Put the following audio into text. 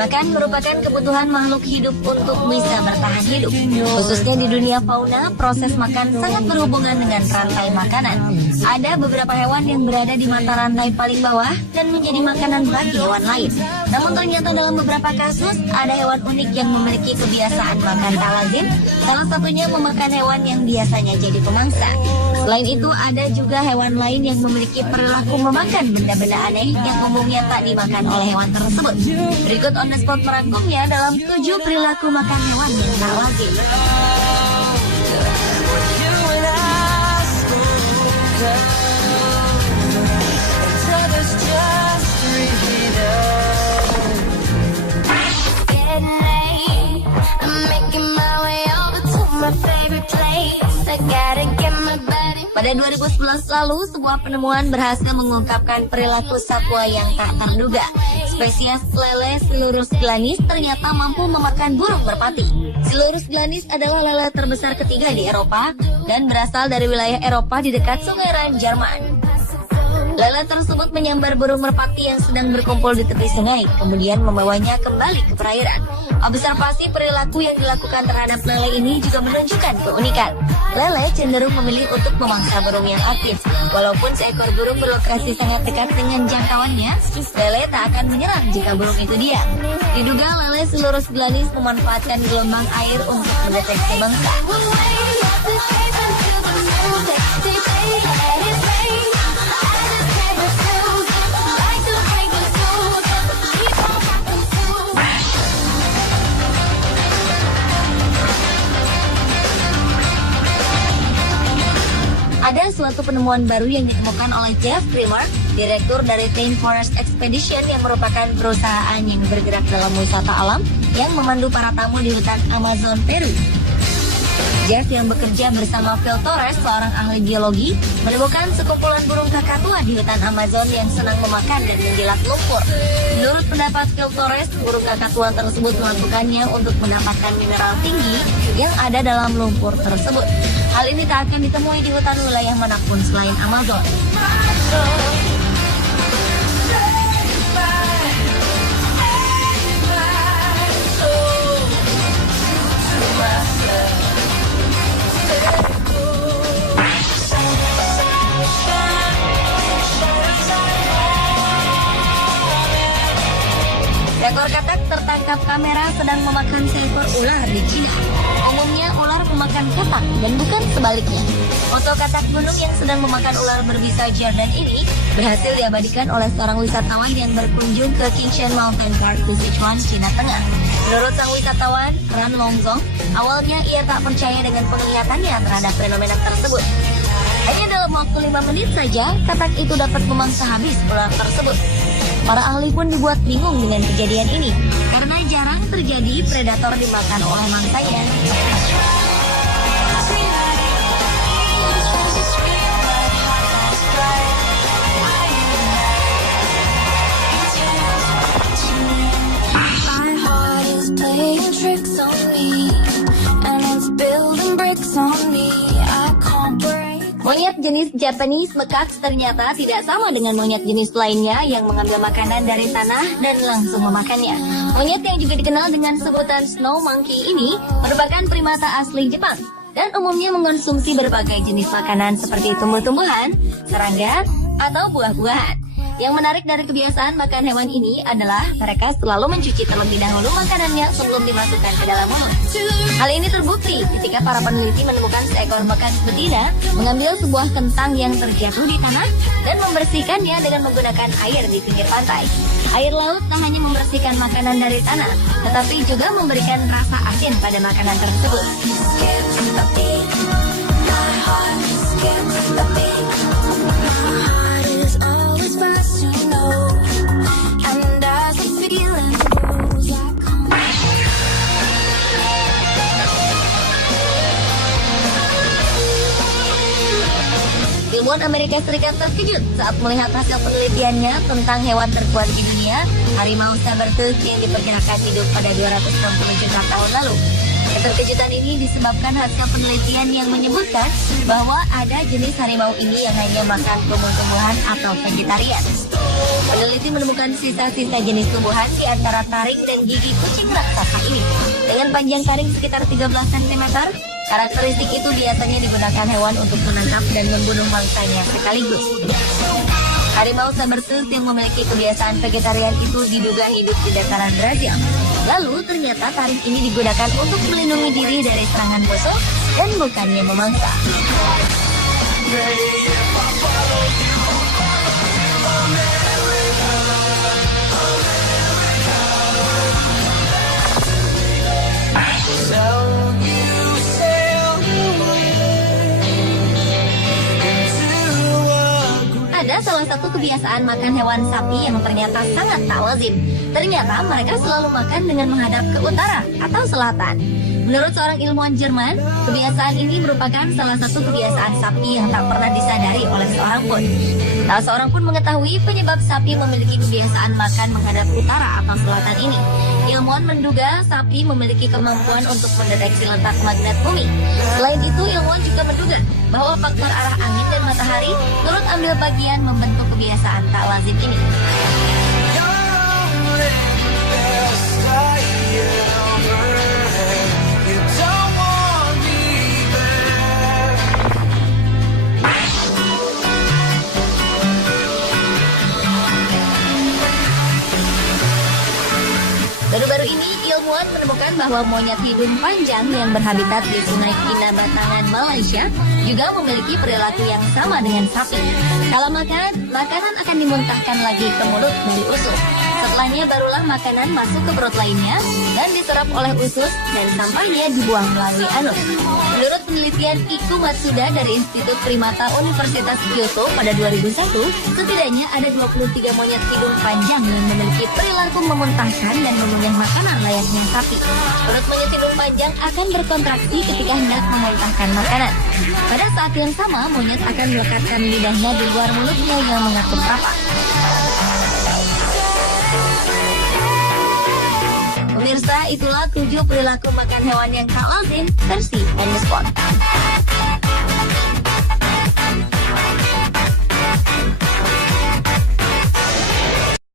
Makan merupakan kebutuhan makhluk hidup untuk bisa bertahan hidup. Khususnya di dunia fauna, proses makan sangat berhubungan dengan rantai makanan. Ada beberapa hewan yang berada di mata rantai paling bawah dan menjadi makanan bagi hewan lain. Namun ternyata dalam beberapa kasus, ada hewan unik yang memiliki kebiasaan makan tak lazim. Salah satunya memakan hewan yang biasanya jadi pemangsa. Selain itu, ada juga hewan lain yang memiliki perilaku memakan benda-benda aneh yang umumnya tak dimakan oleh hewan tersebut. Berikut on the spot merangkumnya dalam 7 perilaku makan hewan yang tak lazim. Pada 2011 lalu, sebuah penemuan berhasil mengungkapkan perilaku satwa yang tak terduga. Spesies lele Silurus glanis ternyata mampu memakan burung merpati. Silurus glanis adalah lele terbesar ketiga di Eropa dan berasal dari wilayah Eropa di dekat Sungai Rhine, Jerman. Lele tersebut menyambar burung merpati yang sedang berkumpul di tepi sungai, kemudian membawanya kembali ke perairan. Observasi perilaku yang dilakukan terhadap lele ini juga menunjukkan keunikan. Lele cenderung memilih untuk memangsa burung yang aktif. Walaupun seekor burung berlokasi sangat dekat dengan jangkauannya, lele tak akan menyerang jika burung itu diam. Diduga lele Silurus glanis memanfaatkan gelombang air untuk mendeteksi mangsa. Ada suatu penemuan baru yang ditemukan oleh Jeff Primer, direktur dari Tame Forest Expedition yang merupakan perusahaan yang bergerak dalam wisata alam yang memandu para tamu di hutan Amazon, Peru. Jeff yang bekerja bersama Phil Torres, seorang ahli biologi, menemukan sekumpulan burung kakatua di hutan Amazon yang senang memakan dan menjilat lumpur. Menurut pendapat Phil Torres, burung kakatua tersebut melakukannya untuk mendapatkan mineral tinggi yang ada dalam lumpur tersebut. Hal ini tak akan ditemui di hutan wilayah manapun selain Amazon. Seekor katak tertangkap kamera sedang memakan seekor ular di Cina. Umumnya ular memakan katak dan bukan sebaliknya. Foto katak gunung yang sedang memakan ular berbisa Jordan ini berhasil diabadikan oleh seorang wisatawan yang berkunjung ke Qingshan Mountain Park di Sichuan, Cina Tengah. Menurut sang wisatawan, Ran Longzong, awalnya ia tak percaya dengan penglihatannya terhadap fenomena tersebut. Hanya dalam waktu 5 menit saja, katak itu dapat memangsa habis ular tersebut. Para ahli pun dibuat bingung dengan kejadian ini, karena jarang terjadi predator dimakan oleh mangsanya. Monyet jenis Japanese macaque ternyata tidak sama dengan monyet jenis lainnya yang mengambil makanan dari tanah dan langsung memakannya. Monyet yang juga dikenal dengan sebutan snow monkey ini merupakan primata asli Jepang dan umumnya mengonsumsi berbagai jenis makanan seperti tumbuh-tumbuhan, serangga, atau buah-buahan. Yang menarik dari kebiasaan makan hewan ini adalah mereka selalu mencuci terlebih dahulu makanannya sebelum dimasukkan ke dalam mulut. Hal ini terbukti ketika para peneliti menemukan seekor macan betina mengambil sebuah kentang yang terjatuh di tanah dan membersihkannya dengan menggunakan air di pinggir pantai. Air laut tak hanya membersihkan makanan dari tanah, tetapi juga memberikan rasa asin pada makanan tersebut. Ilmuwan Amerika Serikat terkejut saat melihat hasil penelitiannya tentang hewan terkuat di dunia, harimau saber-tooth yang diperkirakan hidup pada 260 juta tahun lalu. Keterkejutan ini disebabkan hasil penelitian yang menyebutkan bahwa ada jenis harimau ini yang hanya makan tumbuh-tumbuhan atau vegetarian. Peneliti menemukan sisa-sisa jenis tumbuhan di antara taring dan gigi kucing raksasa ini. Dengan panjang taring sekitar 13 cm, karakteristik itu biasanya digunakan hewan untuk menangkap dan membunuh mangsanya sekaligus. Harimau saber-tooth yang memiliki kebiasaan vegetarian itu diduga hidup di dataran Brazil. Lalu ternyata taring ini digunakan untuk melindungi diri dari serangan musuh dan bukannya memangsa. Ada salah satu kebiasaan makan hewan sapi yang ternyata sangat tak lazim. Ternyata mereka selalu makan dengan menghadap ke utara atau selatan. Menurut seorang ilmuwan Jerman, kebiasaan ini merupakan salah satu kebiasaan sapi yang tak pernah disadari oleh seorang pun. Tak seorang pun mengetahui penyebab sapi memiliki kebiasaan makan menghadap utara atau selatan ini. Ilmuwan menduga sapi memiliki kemampuan untuk mendeteksi letak magnet bumi. Selain itu, ilmuwan juga menduga bahwa faktor arah angin dan matahari turut ambil bagian membentuk kebiasaan tak lazim ini. Baru-baru ini, ilmuwan menemukan bahwa monyet hidung panjang yang berhabitat di Sungai Kinabatangan, Malaysia juga memiliki perilaku yang sama dengan sapi. Kalau makan, makanan akan dimuntahkan lagi ke mulut dari usus. Setelahnya barulah makanan masuk ke perut lainnya dan diserap oleh usus dan sampahnya dibuang melalui anus. Menurut penelitian Iku Matsuda dari Institut Primata Universitas Kyoto pada 2001, setidaknya ada 23 monyet hidung panjang yang memiliki perilaku memuntahkan dan mengunyah makanan layaknya sapi. Perut monyet hidung panjang akan berkontraksi ketika hendak memuntahkan makanan. Pada saat yang sama, monyet akan melekatkan lidahnya di luar mulutnya yang mengatup tapak. Pemirsa, itulah 7 perilaku makan hewan yang tak lazim versi On The Spot.